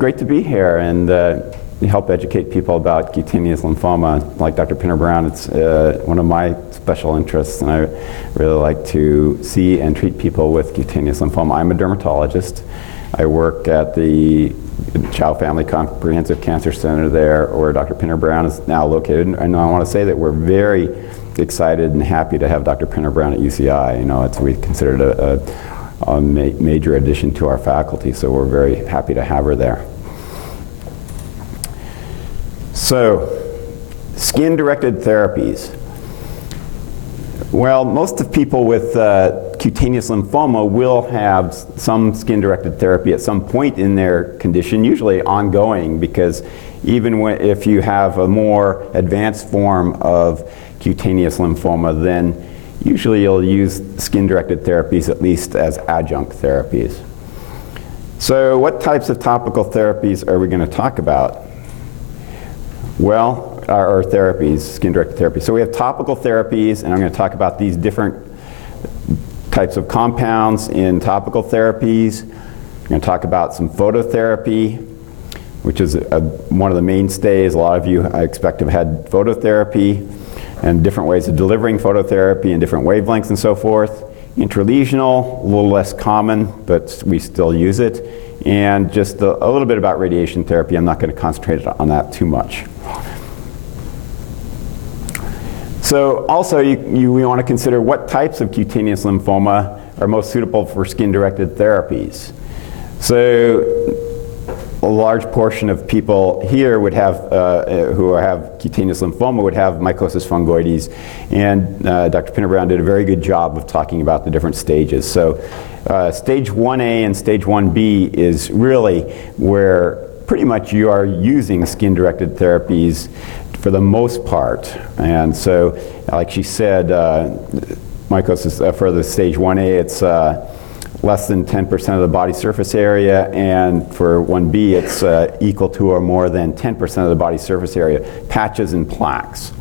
great to be here and help educate people about cutaneous lymphoma. Like Dr. Pinner Brown, it's one of my special interests, and I really like to see and treat people with cutaneous lymphoma. I'm a dermatologist. I work at the Chow Family Comprehensive Cancer Center there, where Dr. Pinner Brown is now located. And I want to say that we're very excited and happy to have Dr. Pinner Brown at UCI. You know, we considered a major addition to our faculty, so we're very happy to have her there. So, skin-directed therapies. Well, most of people with cutaneous lymphoma will have some skin-directed therapy at some point in their condition, usually ongoing, because even if you have a more advanced form of cutaneous lymphoma, then usually you'll use skin-directed therapies at least as adjunct therapies. So what types of topical therapies are we going to talk about? Well, our therapies, skin-directed therapies. So we have topical therapies, and I'm going to talk about these different types of compounds in topical therapies. I'm going to talk about some phototherapy, which is one of the mainstays. A lot of you, I expect, have had phototherapy and different ways of delivering phototherapy and different wavelengths and so forth. Intralesional, a little less common, but we still use it. And just a little bit about radiation therapy. I'm not going to concentrate on that too much. So also we want to consider what types of cutaneous lymphoma are most suitable for skin-directed therapies. So a large portion of people here would have, who have cutaneous lymphoma would have mycosis fungoides, and Dr. Pinner Brown did a very good job of talking about the different stages. So stage 1A and stage 1B is really where pretty much you are using skin-directed therapies for the most part. And so, like she said, mycosis for the stage 1A, it's less than 10% of the body surface area, and for 1B, it's equal to or more than 10% of the body surface area, patches and plaques.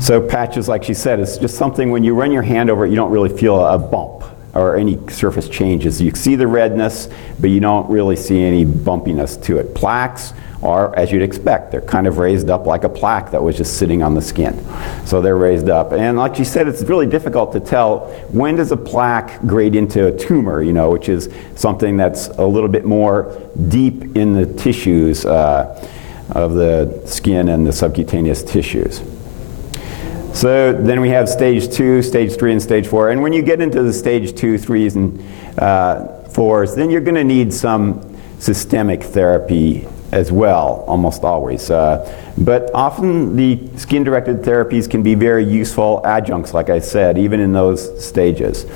So patches, like she said, is just something when you run your hand over it, you don't really feel a bump or any surface changes. You see the redness, but you don't really see any bumpiness to it. Plaques are, as you'd expect, they're kind of raised up like a plaque that was just sitting on the skin. So they're raised up. And like she said, it's really difficult to tell when does a plaque grade into a tumor, you know, which is something that's a little bit more deep in the tissues of the skin and the subcutaneous tissues. So then we have stage 2, stage 3, and stage 4. And when you get into the stage 2, 3s, and 4s, then you're going to need some systemic therapy as well, almost always. But often the skin-directed therapies can be very useful adjuncts, like I said, even in those stages.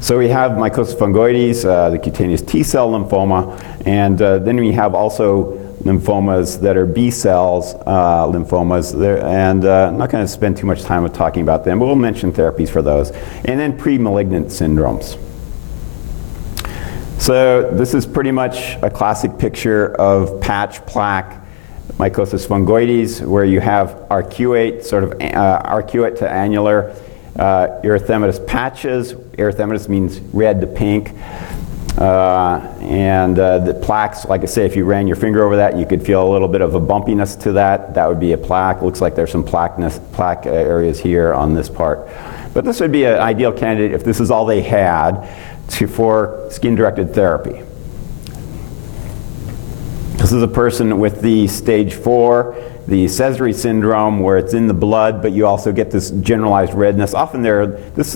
So we have mycosis fungoides, the cutaneous T-cell lymphoma, and then we have also lymphomas that are B-cells lymphomas, and I'm not going to spend too much time with talking about them, but we'll mention therapies for those. And then pre-malignant syndromes. So this is pretty much a classic picture of patch plaque mycosis fungoides, where you have arcuate, sort of arcuate to annular erythematous patches. Erythematous means red to pink. And the plaques, like I say, if you ran your finger over that, you could feel a little bit of a bumpiness to that. That would be a plaque. Looks like there's some plaque areas here on this part. But this would be an ideal candidate if this is all they had for skin-directed therapy. This is a person with the stage 4, the Sézary syndrome, where it's in the blood, but you also get this generalized redness. Often this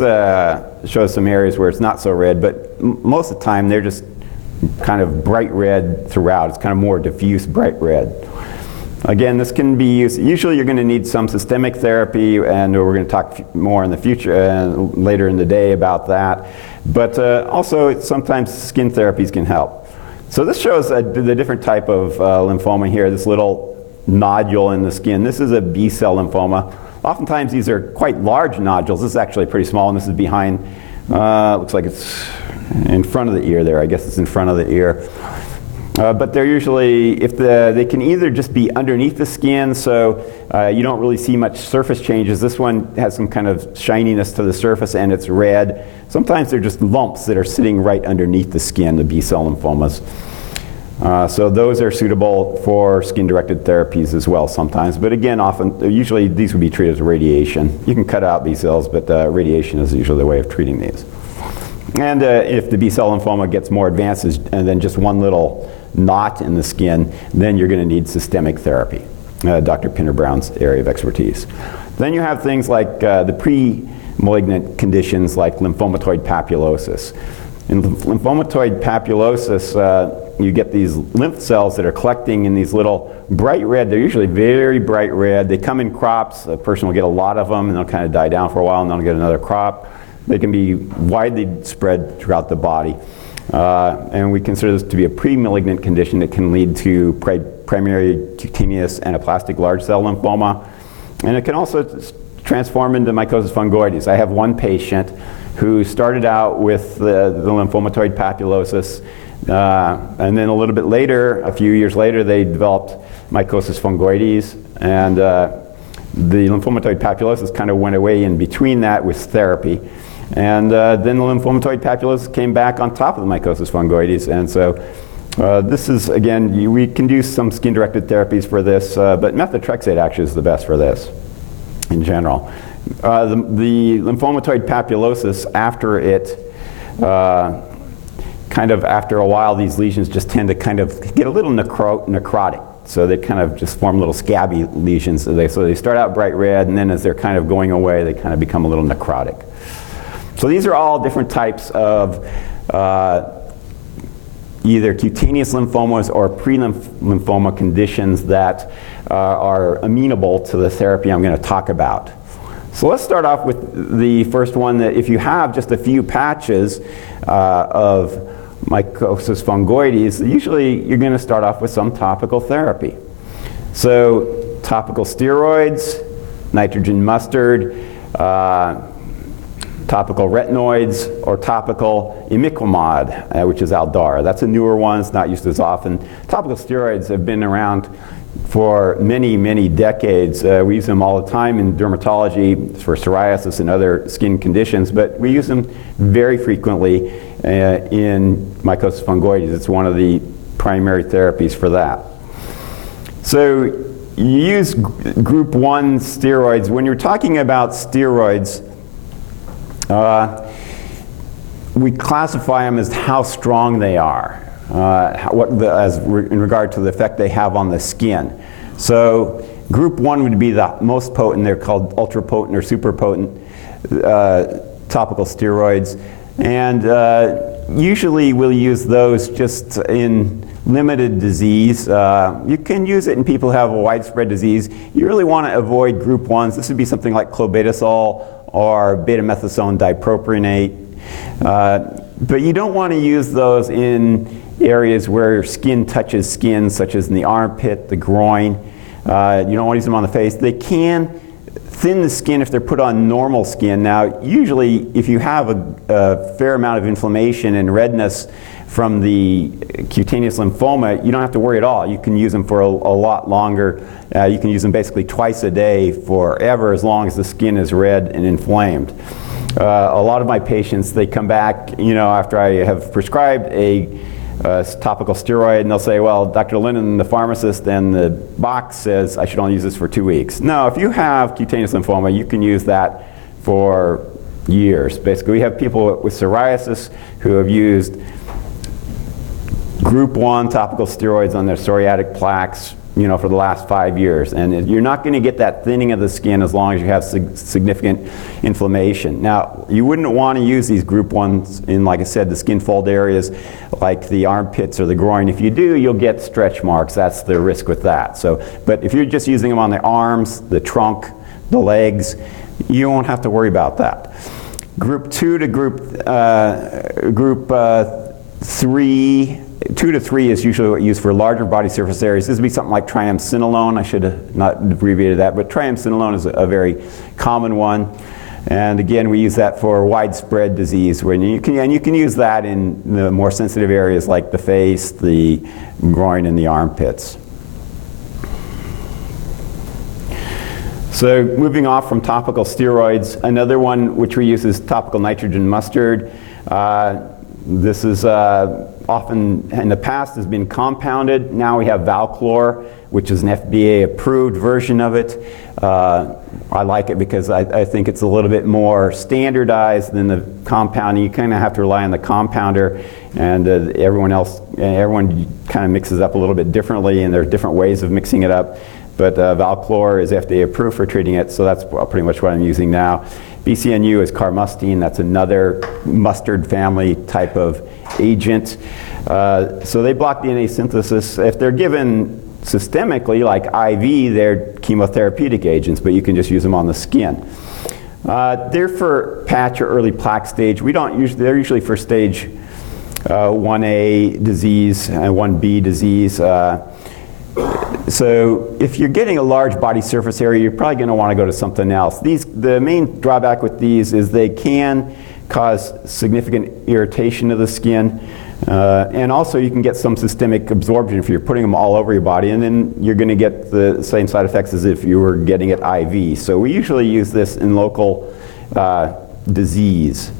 shows some areas where it's not so red, but most of the time they're just kind of bright red throughout. It's kind of more diffuse bright red. Again, this can be used, usually you're going to need some systemic therapy, and we're going to talk more in the future, later in the day about that. But also sometimes skin therapies can help. So this shows the different type of lymphoma here, this little nodule in the skin. This is a B-cell lymphoma. Oftentimes these are quite large nodules. This is actually pretty small, and this is behind, looks like it's in front of the ear there. I guess it's in front of the ear. But they're usually, they can either just be underneath the skin, so you don't really see much surface changes. This one has some kind of shininess to the surface, and it's red. Sometimes they're just lumps that are sitting right underneath the skin, the B-cell lymphomas. So those are suitable for skin-directed therapies as well sometimes. But again, usually these would be treated as radiation. You can cut out B cells, but radiation is usually the way of treating these. And if the B-cell lymphoma gets more advanced and then just one little knot in the skin, then you're going to need systemic therapy, Dr. Pinner-Brown's area of expertise. Then you have things like the pre-malignant conditions like lymphomatoid papulosis. In lymphomatoid papulosis, you get these lymph cells that are collecting in these little bright red. They're usually very bright red. They come in crops. A person will get a lot of them, and they'll kind of die down for a while, and they'll get another crop. They can be widely spread throughout the body. And we consider this to be a pre-malignant condition that can lead to primary cutaneous anaplastic large cell lymphoma. And it can also transform into mycosis fungoides. I have one patient who started out with the lymphomatoid papulosis, and then a little bit later, a few years later, they developed mycosis fungoides, and the lymphomatoid papulosis kind of went away in between that with therapy. And then the lymphomatoid papulosis came back on top of the mycosis fungoides, and so this is, again, we can do some skin-directed therapies for this, but methotrexate actually is the best for this in general. The lymphomatoid papulosis, after it, after a while, these lesions just tend to kind of get a little necrotic. So they kind of just form little scabby lesions. So they start out bright red, and then as they're kind of going away, they kind of become a little necrotic. So these are all different types of either cutaneous lymphomas or pre-lymphoma conditions that are amenable to the therapy I'm going to talk about. So let's start off with the first one, that if you have just a few patches of mycosis fungoides, usually you're going to start off with some topical therapy. So topical steroids, nitrogen mustard, topical retinoids, or topical imiquimod, which is Aldara. That's a newer one. It's not used as often. Topical steroids have been around for many, many decades. We use them all the time in dermatology for psoriasis and other skin conditions, but we use them very frequently in mycosis fungoides. It's one of the primary therapies for that. So you use group 1 steroids. When you're talking about steroids, we classify them as how strong they are, in regard to the effect they have on the skin. So group 1 would be the most potent. They're called ultra potent or super potent topical steroids. And usually we'll use those just in limited disease. You can use it in people who have a widespread disease. You really want to avoid group 1s. This would be something like clobetasol or beta-methasone dipropionate. But you don't want to use those in areas where skin touches skin, such as in the armpit, the groin. You don't want to use them on the face. They can thin the skin if they're put on normal skin. Now, usually if you have a fair amount of inflammation and redness from the cutaneous lymphoma, you don't have to worry at all. You can use them for a lot longer. You can use them basically twice a day forever, as long as the skin is red and inflamed. A lot of my patients, they come back, after I have prescribed a topical steroid, and they'll say, well, Dr. Linden, the pharmacist, and the box says I should only use this for 2 weeks. No, if you have cutaneous lymphoma, you can use that for years. Basically, we have people with psoriasis who have used group 1 topical steroids on their psoriatic plaques, for the last 5 years. And you're not going to get that thinning of the skin as long as you have significant inflammation. Now, you wouldn't want to use these group 1s in, like I said, the skin fold areas like the armpits or the groin. If you do, you'll get stretch marks. That's the risk with that. But if you're just using them on the arms, the trunk, the legs, you won't have to worry about that. Group 2 to group 3, 2 to 3 is usually what you use for larger body surface areas. This would be something like triamcinolone. I should have not abbreviated that, but triamcinolone is a very common one. And again, we use that for widespread disease, and you can use that in the more sensitive areas like the face, the groin, and the armpits. So moving off from topical steroids, another one which we use is topical nitrogen mustard. This is often, in the past, has been compounded. Now we have Valchlor, which is an FDA-approved version of it. I like it because I think it's a little bit more standardized than the compounding. You kind of have to rely on the compounder, and everyone kind of mixes up a little bit differently, and there are different ways of mixing it up. But Valchlor is FDA approved for treating it, so that's pretty much what I'm using now. Bcnu is carmustine. That's another mustard family type of agent. So they block DNA synthesis. If they're given systemically, like IV, they're chemotherapeutic agents, but you can just use them on the skin. They're for patch or early plaque stage. They're usually for stage 1A disease and 1B disease. So if you're getting a large body surface area, you're probably going to want to go to something else. The main drawback with these is they can cause significant irritation of the skin. And also you can get some systemic absorption if you're putting them all over your body, and then you're going to get the same side effects as if you were getting it IV. So we usually use this in local disease.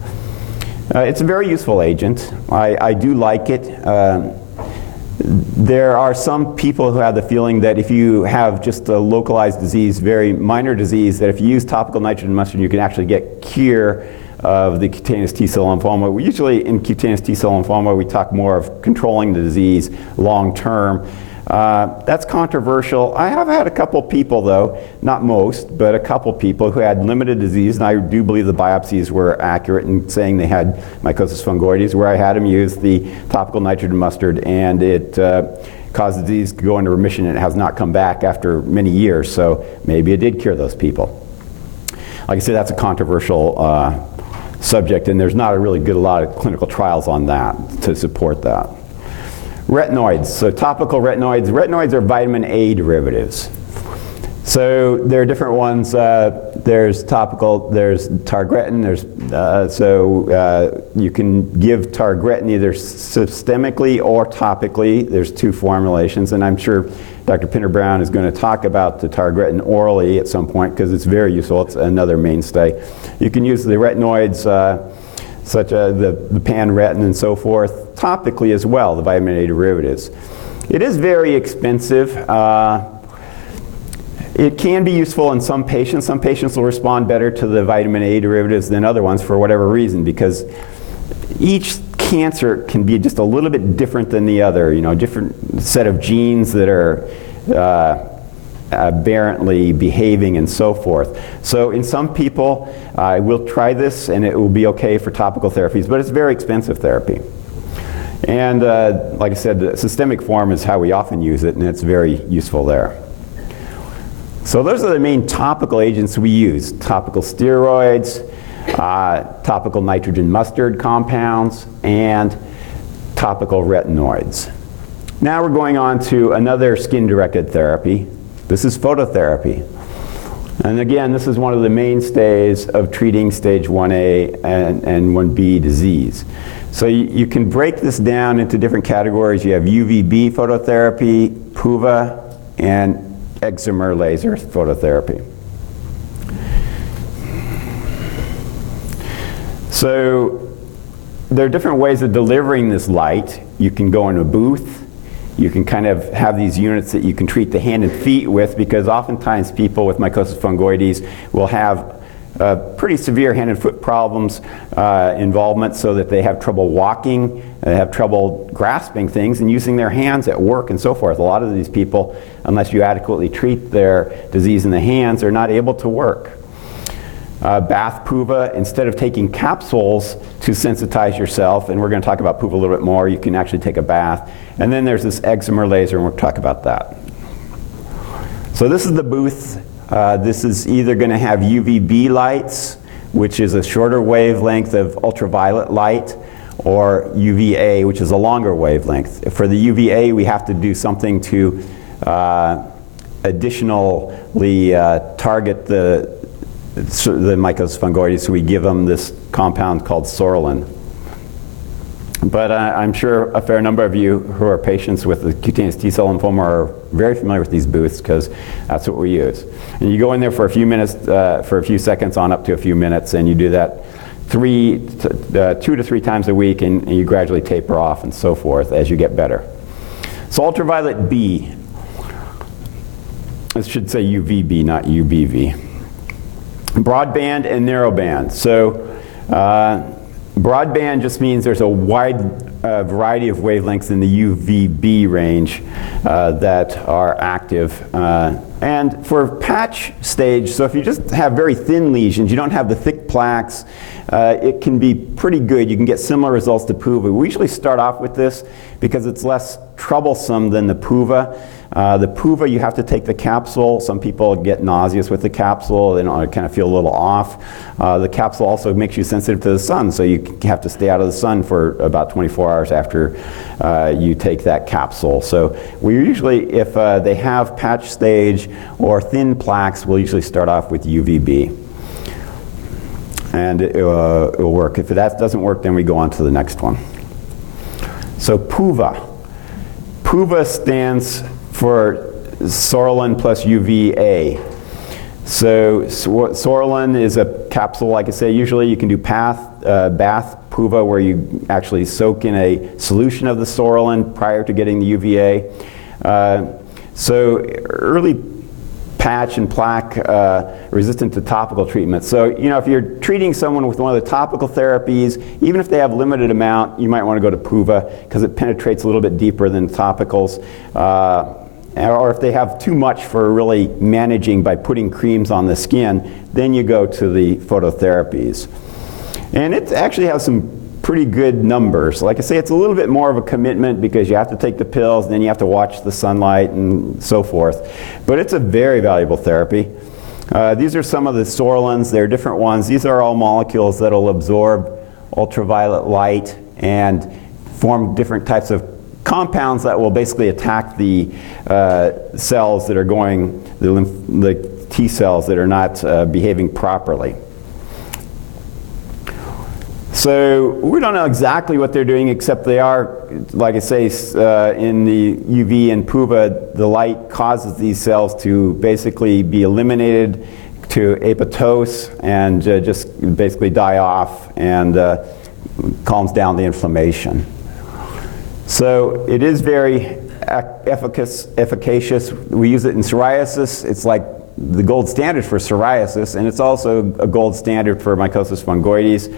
It's a very useful agent. I do like it. There are some people who have the feeling that if you have just a localized disease, very minor disease, that if you use topical nitrogen mustard, you can actually get cure of the cutaneous T-cell lymphoma. We usually, in cutaneous T-cell lymphoma, we talk more of controlling the disease long term. That's controversial. I have had a couple people, though, not most, but a couple people who had limited disease, and I do believe the biopsies were accurate in saying they had mycosis fungoides, where I had them use the topical nitrogen mustard, and it caused the disease to go into remission, and it has not come back after many years, so maybe it did cure those people. Like I said, that's a controversial subject, and there's not a lot of clinical trials on that to support that. Retinoids, so topical retinoids. Retinoids are vitamin A derivatives. So there are different ones. There's topical, there's targretin, you can give targretin either systemically or topically. There's two formulations, and I'm sure Dr. Pinter-Brown is going to talk about the targretin orally at some point because it's very useful. It's another mainstay. You can use the retinoids, such as the pan-retin and so forth, topically as well, the vitamin A derivatives. It is very expensive. It can be useful in some patients. Some patients will respond better to the vitamin A derivatives than other ones for whatever reason, because each cancer can be just a little bit different than the other, different set of genes that are aberrantly behaving and so forth. So in some people, I will try this and it will be okay for topical therapies, but it's very expensive therapy. And like I said, the systemic form is how we often use it, and it's very useful there. So those are the main topical agents we use: topical steroids, topical nitrogen mustard compounds, and topical retinoids. Now we're going on to another skin-directed therapy. This is phototherapy. And again, this is one of the mainstays of treating stage 1A and 1B disease. So you can break this down into different categories. You have Uvb phototherapy, PUVA, and excimer laser phototherapy. So there are different ways of delivering this light. You can go in a booth. You can kind of have these units that you can treat the hand and feet with, because oftentimes people with mycosis fungoides will have pretty severe hand and foot problems, involvement, so that they have trouble walking, they have trouble grasping things and using their hands at work and so forth. A lot of these people, unless you adequately treat their disease in the hands, are not able to work. Bath PUVA, instead of taking capsules to sensitize yourself, and we're going to talk about PUVA a little bit more, you can actually take a bath. And then there's this excimer laser, and we'll talk about that. So this is the booth. This is either going to have UVB lights, which is a shorter wavelength of ultraviolet light, or UVA, which is a longer wavelength. For the UVA, we have to do something to additionally target the mycosis fungoides, so we give them this compound called Psoralen. But I'm sure a fair number of you who are patients with the cutaneous T-cell lymphoma are very familiar with these booths, because that's what we use. And you go in there for a few minutes, for a few seconds on up to a few minutes, and you do that 2 to 3 times a week, and you gradually taper off and so forth as you get better. So ultraviolet B, I should say UVB, not UBV. Broadband and narrowband. So broadband just means there's a wide variety of wavelengths in the UVB range that are active. And for patch stage, so if you just have very thin lesions, you don't have the thick plaques, it can be pretty good. You can get similar results to PUVA. We usually start off with this because it's less troublesome than the PUVA. The PUVA, you have to take the capsule. Some people get nauseous with the capsule. They kind of feel a little off. The capsule also makes you sensitive to the sun, so you have to stay out of the sun for about 24 hours after you take that capsule. So we usually, if they have patch stage or thin plaques, we'll usually start off with UVB. And it'll work. If that doesn't work, then we go on to the next one. So PUVA. PUVA stands for Psoralen plus UVA. So Psoralen is a capsule, like I say, usually you can do bath PUVA where you actually soak in a solution of the Psoralen prior to getting the UVA. So early patch and plaque resistant to topical treatment. So, you know, if you're treating someone with one of the topical therapies, even if they have limited amount, you might want to go to PUVA because it penetrates a little bit deeper than topicals. Or if they have too much for really managing by putting creams on the skin, then you go to the phototherapies. And it actually has some pretty good numbers. Like I say, it's a little bit more of a commitment because you have to take the pills, then you have to watch the sunlight and so forth. But it's a very valuable therapy. These are some of the Psoralens. There are different ones. These are all molecules that will absorb ultraviolet light and form different types of compounds that will basically attack the cells that are going, the T cells that are not behaving properly. So we don't know exactly what they're doing, except they are, like I say, in the UV and PUVA, the light causes these cells to basically be eliminated to apoptose and just basically die off, and calms down the inflammation. So it is very efficacious. We use it in psoriasis. It's like the gold standard for psoriasis, and it's also a gold standard for mycosis fungoides.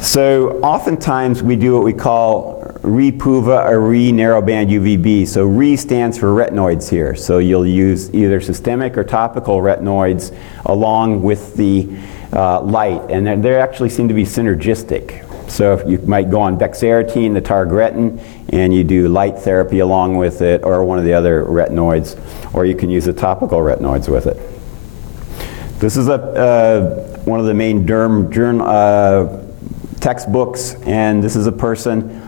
So oftentimes we do what we call re-PUVA or re-narrowband UVB. So re stands for retinoids here. So you'll use either systemic or topical retinoids along with the light, and they actually seem to be synergistic. So if you might go on bexarotene, the targretin, and you do light therapy along with it, or one of the other retinoids, or you can use the topical retinoids with it. This is one of the main derm textbooks, and this is a person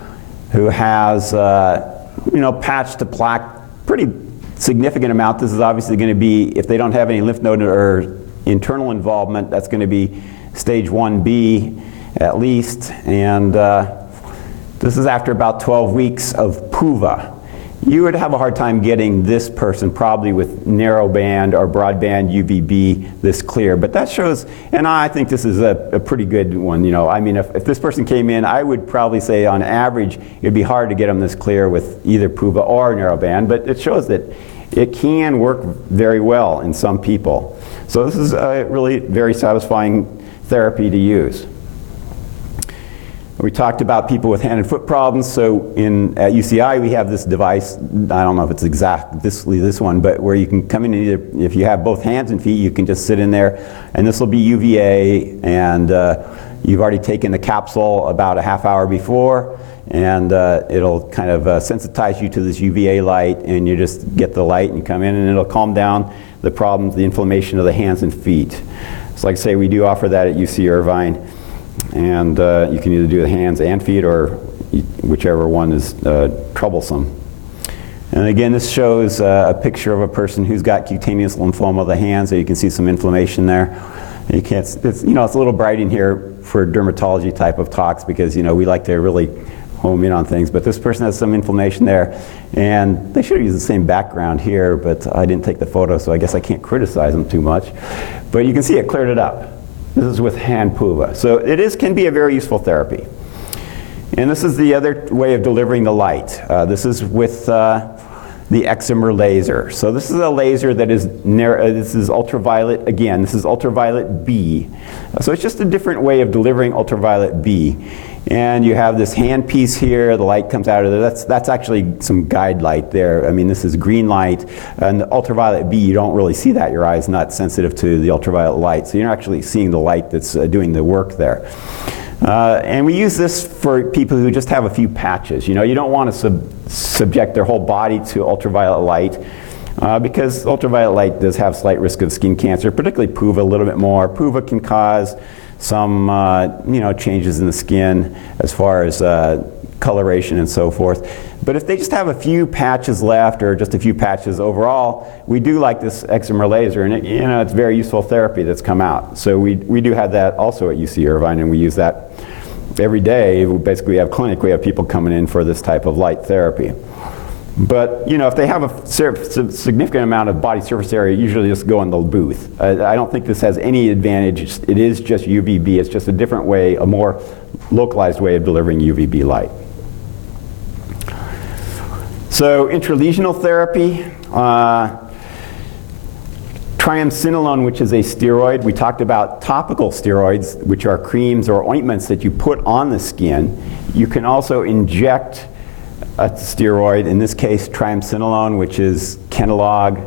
who has, patch to plaque, pretty significant amount. This is obviously going to be, if they don't have any lymph node or internal involvement, that's going to be stage 1B at least, and this is after about 12 weeks of PUVA. You would have a hard time getting this person probably with narrowband or broadband UVB this clear, but that shows, and I think this is a pretty good one. You know, I mean, if this person came in, I would probably say on average it'd be hard to get them this clear with either PUVA or narrowband, but it shows that it can work very well in some people. So this is a really very satisfying therapy to use. We talked about people with hand and foot problems. So at UCI we have this device, I don't know if it's this one, but where you can come in and either, if you have both hands and feet, you can just sit in there, and this will be UVA, and you've already taken the capsule about a half hour before, and it'll kind of sensitize you to this UVA light, and you just get the light and you come in, and it'll calm down the problems, the inflammation of the hands and feet. So like I say, we do offer that at UC Irvine. And you can either do the hands and feet, or whichever one is troublesome. And again, this shows a picture of a person who's got cutaneous lymphoma of the hands, so you can see some inflammation there. And you can't, it's a little bright in here for dermatology type of talks because, we like to really home in on things. But this person has some inflammation there, and they should have used the same background here, but I didn't take the photo, so I guess I can't criticize them too much. But you can see it cleared it up. This is with hand PUVA. So it can be a very useful therapy. And this is the other way of delivering the light. This is with the excimer laser. So this is a laser that is this is ultraviolet, again, this is ultraviolet B. So it's just a different way of delivering ultraviolet B. And you have this hand piece here, the light comes out of there. That's actually some guide light there. I mean, this is green light, and the ultraviolet B, you don't really see that. Your eye's not sensitive to the ultraviolet light, so you're not actually seeing the light that's doing the work there. And we use this for people who just have a few patches. You know, you don't want to subject their whole body to ultraviolet light because ultraviolet light does have slight risk of skin cancer, particularly PUVA a little bit more. PUVA can cause some changes in the skin as far as coloration and so forth. But if they just have a few patches left or just a few patches overall, we do like this excimer laser, and it's very useful therapy that's come out. So we do have that also at UC Irvine, and we use that every day. We basically have clinic, we have people coming in for this type of light therapy. But if they have a significant amount of body surface area, usually just go in the booth. I don't think this has any advantage. It is just UVB. It's just a different way, a more localized way of delivering UVB light. So intralesional therapy, Triamcinolone, which is a steroid. We talked about topical steroids, which are creams or ointments that you put on the skin. You can also inject a steroid, in this case Triamcinolone, which is Kenalog,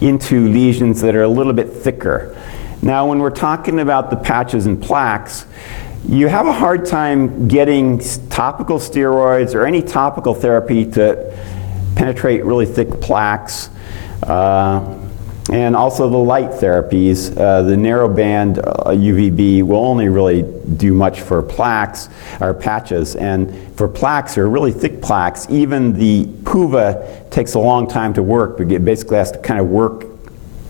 into lesions that are a little bit thicker. Now when we're talking about the patches and plaques, you have a hard time getting topical steroids or any topical therapy to penetrate really thick plaques. And also the light therapies, the narrowband UVB will only really do much for plaques or patches. And for plaques or really thick plaques, even the PUVA takes a long time to work, but it basically has to kind of work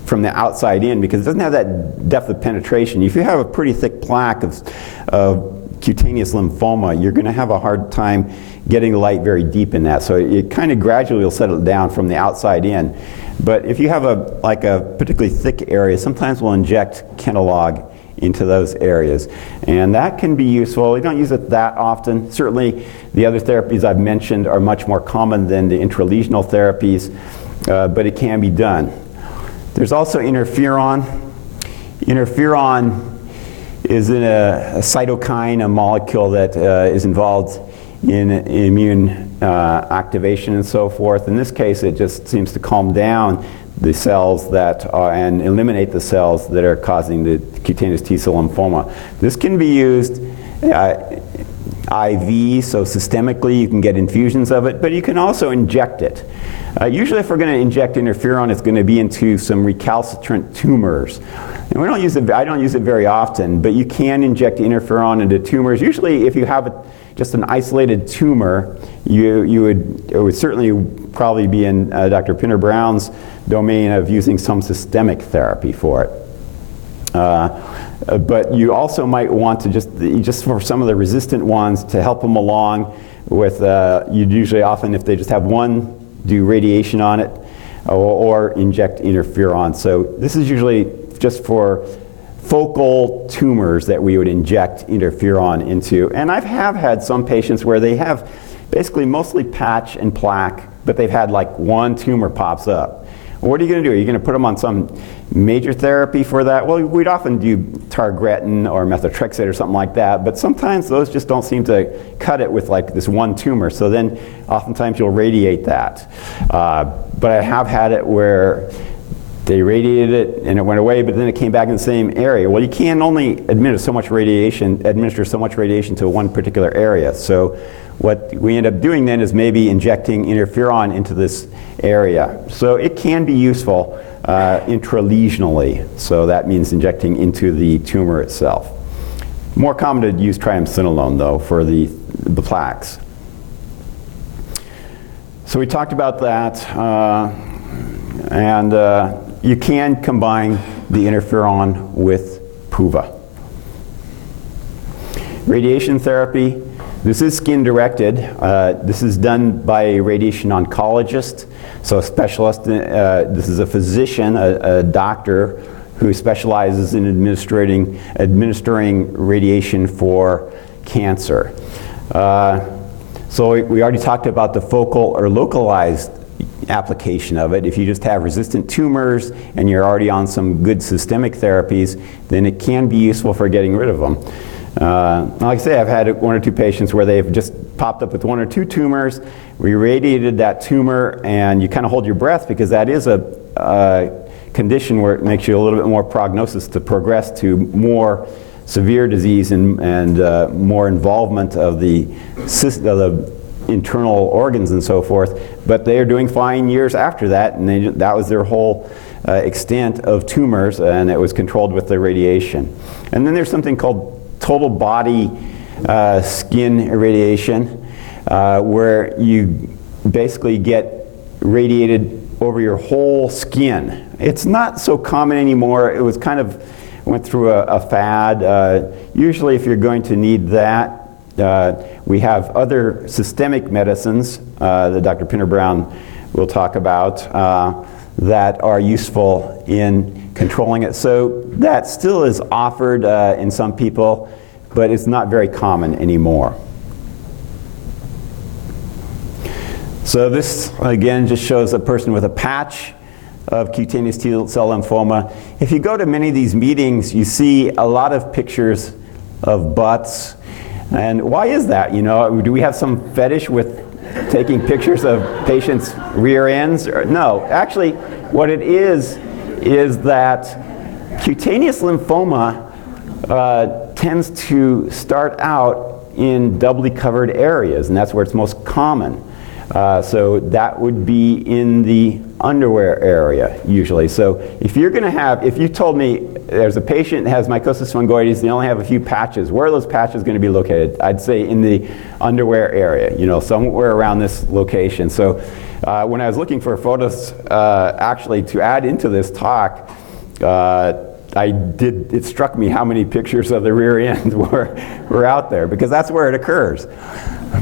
from the outside in because it doesn't have that depth of penetration. If you have a pretty thick plaque of cutaneous lymphoma, you're going to have a hard time getting the light very deep in that. So it kind of gradually will settle down from the outside in. But if you have a particularly thick area, sometimes we'll inject Kenalog into those areas. And that can be useful. We don't use it that often. Certainly the other therapies I've mentioned are much more common than the intralesional therapies, but it can be done. There's also interferon. Interferon is in a cytokine, a molecule that is involved in immune activation and so forth. In this case, it just seems to calm down the cells that are, and eliminate the cells that are causing the cutaneous T-cell lymphoma. This can be used IV, so systemically you can get infusions of it, but you can also inject it. Usually if we're going to inject interferon, it's going to be into some recalcitrant tumors. And we don't use it, I don't use it very often, but you can inject interferon into tumors. Usually if you have just an isolated tumor, it would certainly probably be in Dr. Pinner Brown's domain of using some systemic therapy for it. But you also might want to just for some of the resistant ones to help them along with, you'd usually often, if they just have one, do radiation on it or inject interferon. So this is usually just for focal tumors that we would inject interferon into. And I have had some patients where they have basically mostly patch and plaque, but they've had like one tumor pops up. What are you going to do? Are you going to put them on some major therapy for that? Well, we'd often do targretin or methotrexate or something like that, but sometimes those just don't seem to cut it with like this one tumor. So then oftentimes you'll radiate that. But I have had it where they radiated it and it went away, but then it came back in the same area. Well, you can only administer so much radiation to one particular area. So what we end up doing then is maybe injecting interferon into this area. So it can be useful intralesionally. So that means injecting into the tumor itself. More common to use triamcinolone though for the plaques. So we talked about that, and you can combine the interferon with PUVA. Radiation therapy. This is skin-directed. This is done by a radiation oncologist, so a specialist. This is a physician, a doctor who specializes in administering radiation for cancer. So we already talked about the focal or localized application of it. If you just have resistant tumors and you're already on some good systemic therapies, then it can be useful for getting rid of them. Like I say, I've had 1 or 2 patients where they've just popped up with 1 or 2 tumors. We radiated that tumor, and you kind of hold your breath because that is a condition where it makes you a little bit more prognosis to progress to more severe disease and more involvement of the internal organs and so forth. But they are doing fine years after that, and that was their whole extent of tumors, and it was controlled with the radiation. And then there's something called total body skin irradiation, where you basically get radiated over your whole skin. It's not so common anymore. It was kind of went through a fad. Usually if you're going to need that, we have other systemic medicines that Dr. Pinner-Brown will talk about that are useful in controlling it. So that still is offered in some people, but it's not very common anymore. So this, again, just shows a person with a patch of cutaneous T-cell lymphoma. If you go to many of these meetings, you see a lot of pictures of butts. And why is that? You know, do we have some fetish with taking pictures of patients' rear ends? No, actually, what it is that cutaneous lymphoma tends to start out in doubly covered areas, and that's where it's most common. So that would be in the underwear area usually. So if you're going to have, if you told me there's a patient that has mycosis fungoides, they only have a few patches, where are those patches going to be located? I'd say in the underwear area, you know, somewhere around this location. So when I was looking for photos actually to add into this talk, it struck me how many pictures of the rear end were out there, because that's where it occurs.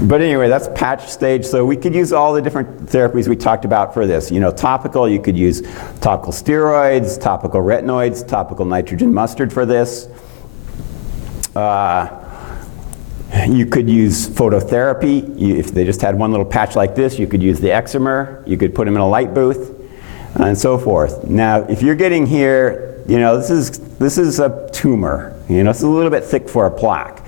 But anyway, that's patch stage. So we could use all the different therapies we talked about for this. You know, topical, you could use topical steroids, topical retinoids, topical nitrogen mustard for this. You could use phototherapy. If they just had one little patch like this, you could use the Excimer. You could put them in a light booth, and so forth. Now, if you're getting here, you know, this is a tumor. You know, it's a little bit thick for a plaque.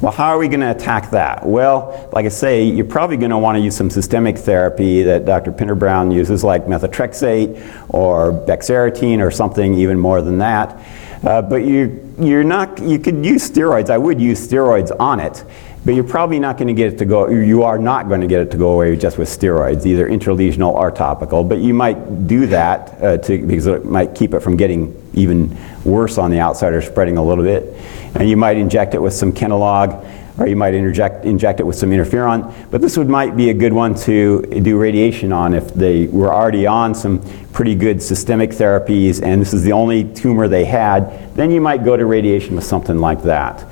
Well, how are we going to attack that? Well, like I say, you're probably going to want to use some systemic therapy that Dr. Pinner-Brown uses, like methotrexate or bexarotene or something even more than that. But you could use steroids. I would use steroids on it, but you're probably not going to get it to go, you are not going to get it to go away just with steroids, either intralesional or topical. But you might do that because it might keep it from getting even worse on the outside or spreading a little bit. And you might inject it with some Kenalog, or you might inject it with some Interferon. But this might be a good one to do radiation on if they were already on some pretty good systemic therapies and this is the only tumor they had. Then you might go to radiation with something like that.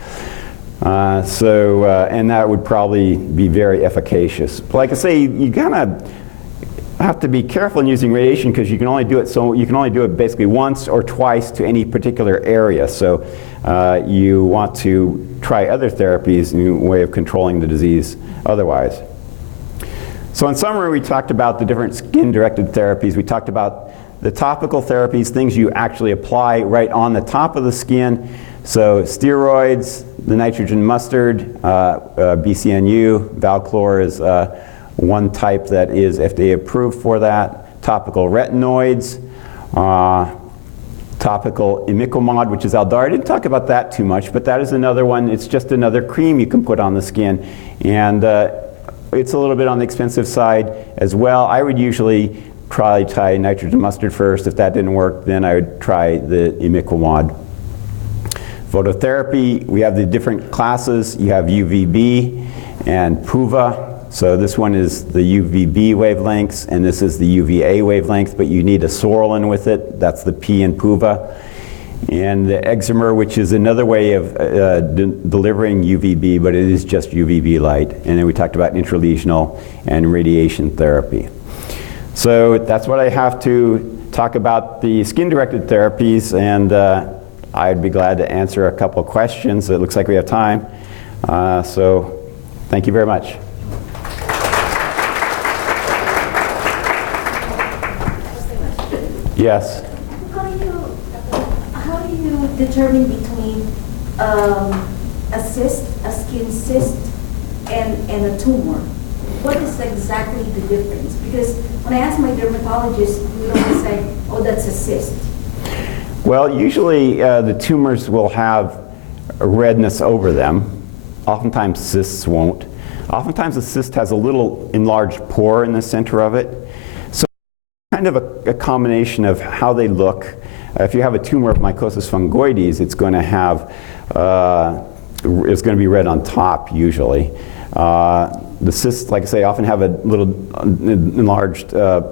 And that would probably be very efficacious. But like I say, you kind of have to be careful in using radiation because you can only do it basically once or twice to any particular area. So you want to try other therapies in a way of controlling the disease otherwise. So in summary, we talked about the different skin-directed therapies. We talked about the topical therapies, things you actually apply right on the top of the skin. So steroids, the nitrogen mustard, Bcnu, Valchlor is one type that is FDA approved for that. Topical retinoids, topical imiquimod, which is Aldara. I didn't talk about that too much, but that is another one. It's just another cream you can put on the skin. And it's a little bit on the expensive side as well. I would usually try nitrogen mustard first. If that didn't work, then I would try the imiquimod. Phototherapy, we have the different classes. You have UVB and PUVA. So this one is the UVB wavelengths, and this is the UVA wavelength, but you need a Psoralen with it. That's the P in PUVA. And the Excimer, which is another way of delivering UVB, but it is just UVB light. And then we talked about intralesional and radiation therapy. So that's what I have to talk about the skin-directed therapies, and I'd be glad to answer a couple of questions. It looks like we have time. So thank you very much. Yes? How do you determine between a cyst, a skin cyst, and a tumor? What is exactly the difference? Because when I ask my dermatologist, we always say, oh, that's a cyst. Well, usually the tumors will have a redness over them. Oftentimes cysts won't. Oftentimes the cyst has a little enlarged pore in the center of it. So kind of a combination of how they look. If you have a tumor of mycosis fungoides, it's going to have, it's going to be red on top usually. The cysts, like I say, often have a little enlarged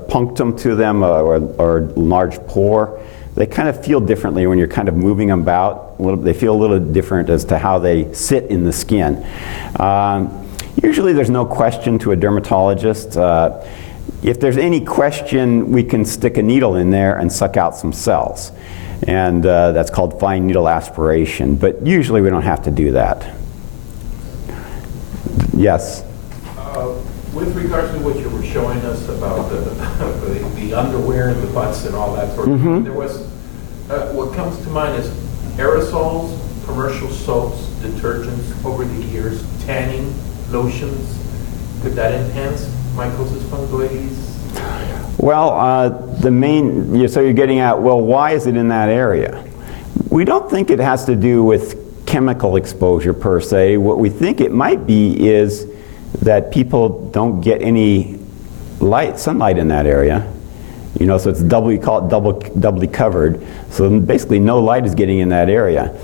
punctum to them or enlarged pore. They kind of feel differently when you're kind of moving them about. They feel a little different as to how they sit in the skin. Usually there's no question to a dermatologist. If there's any question, we can stick a needle in there and suck out some cells. And that's called fine needle aspiration. But usually we don't have to do that. Yes? With regards to what you were showing us about the underwear, the butts, and all that sort of thing, there was, what comes to mind is aerosols, commercial soaps, detergents over the years, tanning, lotions. Could that enhance mycosis fungoides? Well, the main, so you're getting at, well, why is it in that area? We don't think it has to do with chemical exposure per se. What we think it might be is that people don't get any sunlight in that area. You know, so it's we call it doubly covered. So basically no light is getting in that area.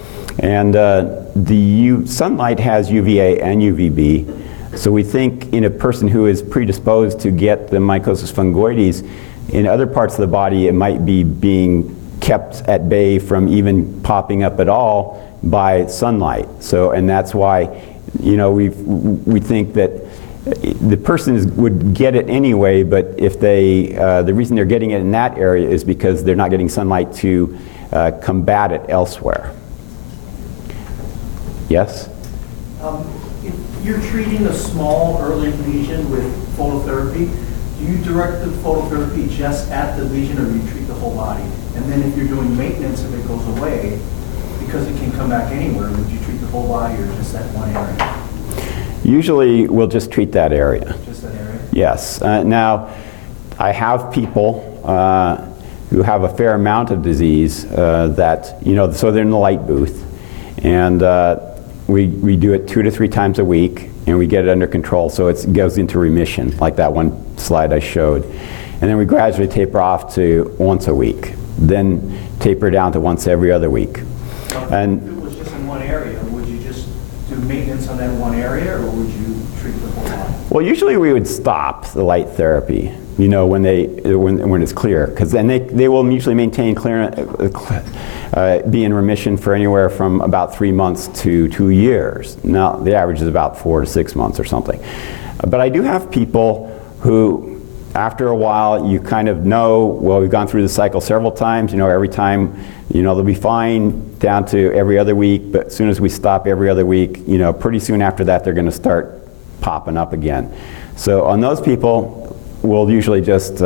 And the sunlight has UVA and UVB. So we think in a person who is predisposed to get the mycosis fungoides, in other parts of the body it might be being kept at bay from even popping up at all by sunlight. So, and that's why, you know, we think that the person would get it anyway, but if they, the reason they're getting it in that area is because they're not getting sunlight to combat it elsewhere. Yes? If you're treating a small early lesion with phototherapy, do you direct the phototherapy just at the lesion, or do you treat the whole body? And then if you're doing maintenance, if it goes away, because it can come back anywhere, would you treat the whole body or just that one area? Usually we'll just treat that area. Just that area? Yes. Now, I have people who have a fair amount of disease that, you know, so they're in the light booth. And we do it 2 to 3 times a week, and we get it under control so it goes into remission, like that one slide I showed. And then we gradually taper off to once a week, then taper down to once every other week. And if it was just in one area, would you just do maintenance on that one area, or would you treat the whole body? Well, usually we would stop the light therapy, you know, when it's clear, because then they will usually maintain be in remission for anywhere from about 3 months to 2 years. Now, the average is about 4 to 6 months or something. But I do have people who, after a while, you kind of know, well, we've gone through the cycle several times, you know, every time, you know, they'll be fine down to every other week, but as soon as we stop every other week, you know, pretty soon after that, they're going to start popping up again. So on those people, we'll usually just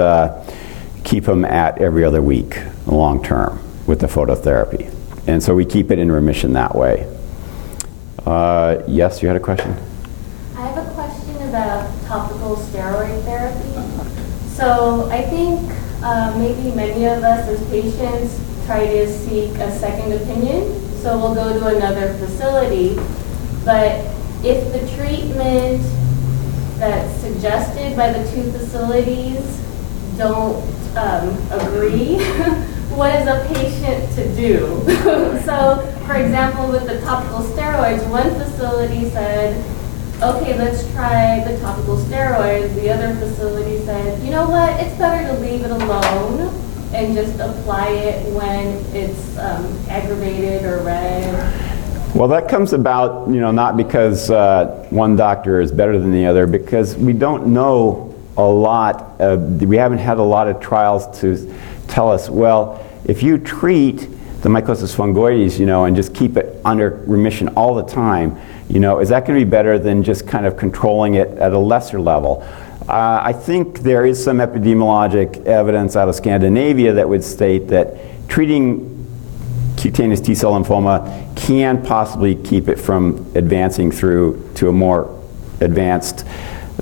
keep them at every other week long term with the phototherapy. And so we keep it in remission that way. Yes, you had a question? I have a question about topical steroid therapy. So I think maybe many of us as patients try to seek a second opinion. So we'll go to another facility. But if the treatment that's suggested by the 2 facilities don't agree, what is a patient to do? So, for example, with the topical steroids, one facility said, okay, let's try the topical steroids. The other facility said, you know what, it's better to leave it alone and just apply it when it's aggravated or red. Well, that comes about, you know, not because one doctor is better than the other, because we don't know a lot, we haven't had a lot of trials to tell us, well, if you treat the mycosis fungoides, and just keep it under remission all the time, is that going to be better than just kind of controlling it at a lesser level? I think there is some epidemiologic evidence out of Scandinavia that would state that treating cutaneous T-cell lymphoma can possibly keep it from advancing through to a more advanced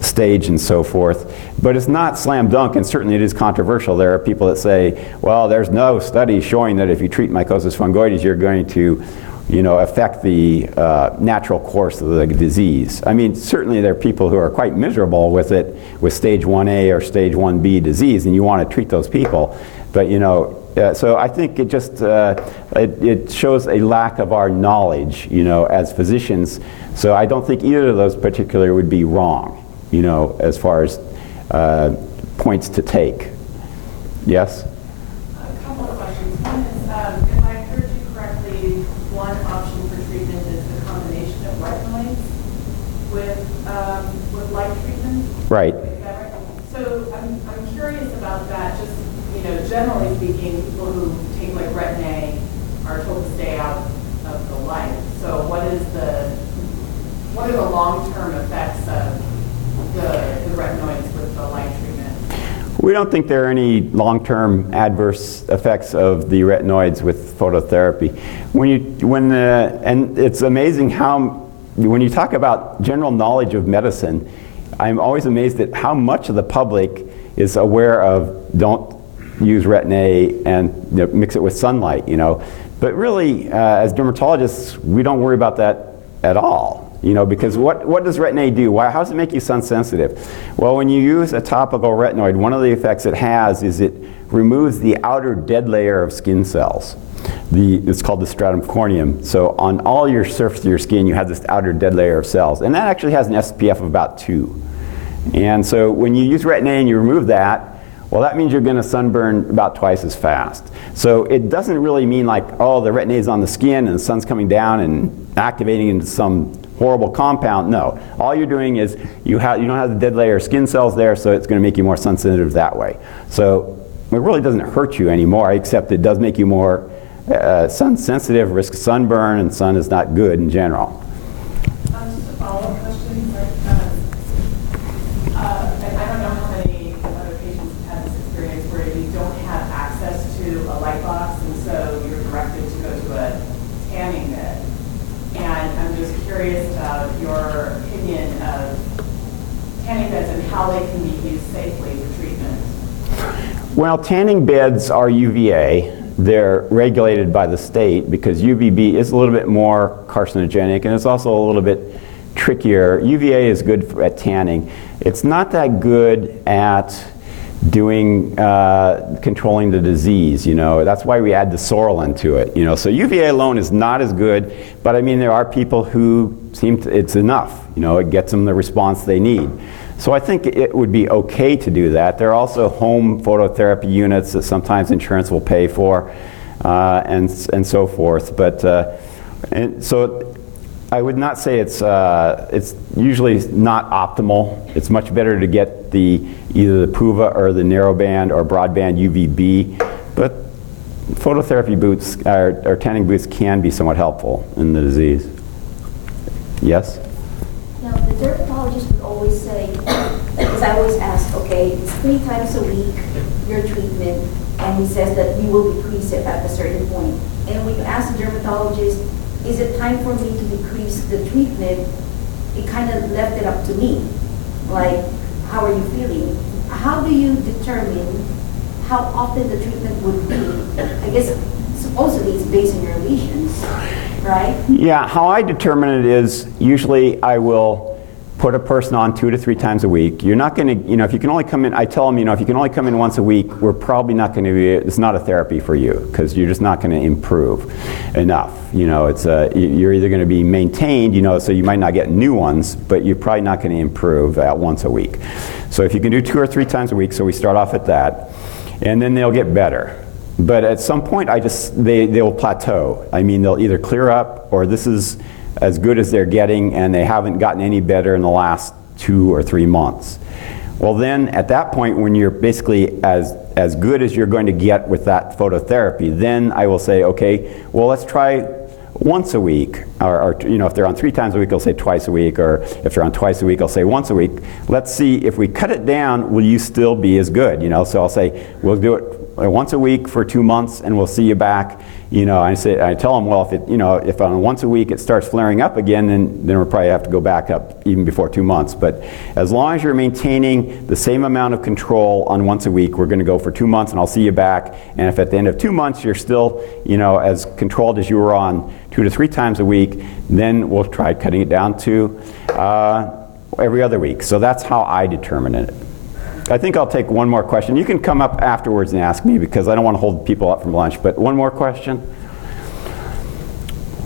stage and so forth. But it's not slam dunk, and certainly it is controversial. There are people that say, well, there's no study showing that if you treat mycosis fungoides, you're going to affect the natural course of the disease. I mean, certainly there are people who are quite miserable with it, with stage 1A or stage 1B disease, and you want to treat those people. But so I think it just it shows a lack of our knowledge, as physicians. So I don't think either of those particularly would be wrong, as far as points to take. Yes? A couple of questions. One is, if I heard you correctly, one option for treatment is the combination of retinoids with light treatment. Right. Is that right? So I'm curious about that. Just generally speaking, people who take like Retin A are told to stay out of the light. So what are the long-term effects of the retinoids with the light treatment? We don't think there are any long-term adverse effects of the retinoids with phototherapy. And it's amazing how, when you talk about general knowledge of medicine, I'm always amazed at how much of the public is aware of don't use Retin A and mix it with sunlight, But really, as dermatologists, we don't worry about that at all, because what does Retin A do? How does it make you sun sensitive? Well, when you use a topical retinoid, one of the effects it has is it removes the outer dead layer of skin cells. It's called the stratum corneum. So on all your surface of your skin, you have this outer dead layer of cells, and that actually has an SPF of about 2. And so when you use Retin A and you remove that, well, that means you're going to sunburn about twice as fast. So it doesn't really mean like, oh, the Retin A is on the skin and the sun's coming down and activating into some horrible compound. No, all you're doing is you don't have the dead layer of skin cells there, so it's going to make you more sun sensitive that way. So it really doesn't hurt you anymore, except it does make you more sun sensitive, risk sunburn, and sun is not good in general. Just a follow-up question. I don't know how many other patients have had this experience where you don't have access to a light box, and so you're directed to go to a tanning bed. And I'm just curious about your opinion of tanning beds and how they can be used safely for treatment. Well, tanning beds are UVA. They're regulated by the state because UVB is a little bit more carcinogenic, and it's also a little bit trickier. UVA is good at tanning. It's not that good at doing controlling the disease. That's why we add the Psoralen to it. So UVA alone is not as good, but I mean there are people who it's enough. It gets them the response they need. So I think it would be okay to do that. There are also home phototherapy units that sometimes insurance will pay for, and so forth. But and so I would not say it's usually not optimal. It's much better to get either the PUVA or the narrowband or broadband UVB. But phototherapy boots or tanning boots can be somewhat helpful in the disease. Yes? Now, the dermatologist would always say, because I always ask, okay, it's 3 times a week, your treatment, and he says that we will decrease it at a certain point. And when you ask the dermatologist, is it time for me to decrease the treatment, it kind of left it up to me. Like, how are you feeling? How do you determine how often the treatment would be? I guess supposedly it's based on your lesions, right? Yeah, how I determine it is usually I will put a person on 2 to 3 times a week. You're not going to, if you can only come in, I tell them, if you can only come in once a week, we're probably not going to be, it's not a therapy for you because you're just not going to improve enough. It's you're either going to be maintained, so you might not get new ones, but you're probably not going to improve at once a week. So if you can do 2 or 3 times a week, so we start off at that, and then they'll get better. But at some point, they'll plateau. I mean, they'll either clear up or this is as good as they're getting and they haven't gotten any better in the last 2 or 3 months. Well then, at that point, when you're basically as good as you're going to get with that phototherapy, then I will say, okay, well let's try once a week, or you know, if they're on 3 times a week, I'll say twice a week, or if they're on twice a week, I'll say once a week. Let's see if we cut it down, will you still be as good? You know, so I'll say we'll do it once a week for 2 months, and we'll see you back. You know, I tell them, well, if on once a week it starts flaring up again, then we'll probably have to go back up even before 2 months. But as long as you're maintaining the same amount of control on once a week, we're going to go for 2 months, and I'll see you back. And if at the end of 2 months you're still, you know, as controlled as you were on 2 to 3 times a week, then we'll try cutting it down to every other week. So that's how I determine it. I think I'll take one more question. You can come up afterwards and ask me, because I don't want to hold people up from lunch, but one more question?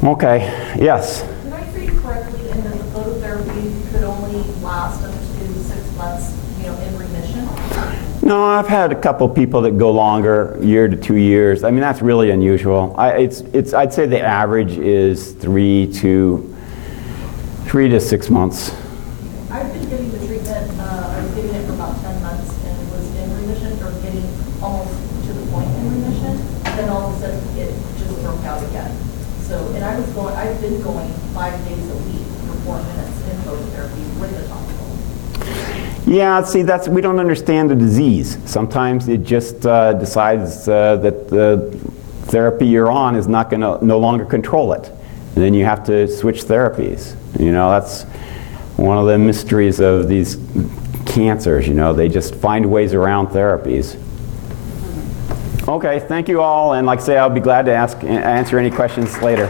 Okay, yes? Did I read correctly in that the phototherapy could only last up to 6 months, you know, in remission? No, I've had a couple people that go longer, 1 to 2 years. I mean, that's really unusual. I'd say the average is 3 to 6 months. I've been getting the treatment, I was getting it for about 10 months and was in remission, or getting almost to the point in remission. Then all of a sudden it just broke out again. So, and I've been going 5 days a week for 4 minutes in phototherapy with the topical. Yeah, see, we don't understand the disease. Sometimes it just decides that the therapy you're on is not going to no longer control it. And then you have to switch therapies. You know, that's one of the mysteries of these cancers. You know, they just find ways around therapies. Okay, thank you all, and like I say, I'll be glad to answer any questions later.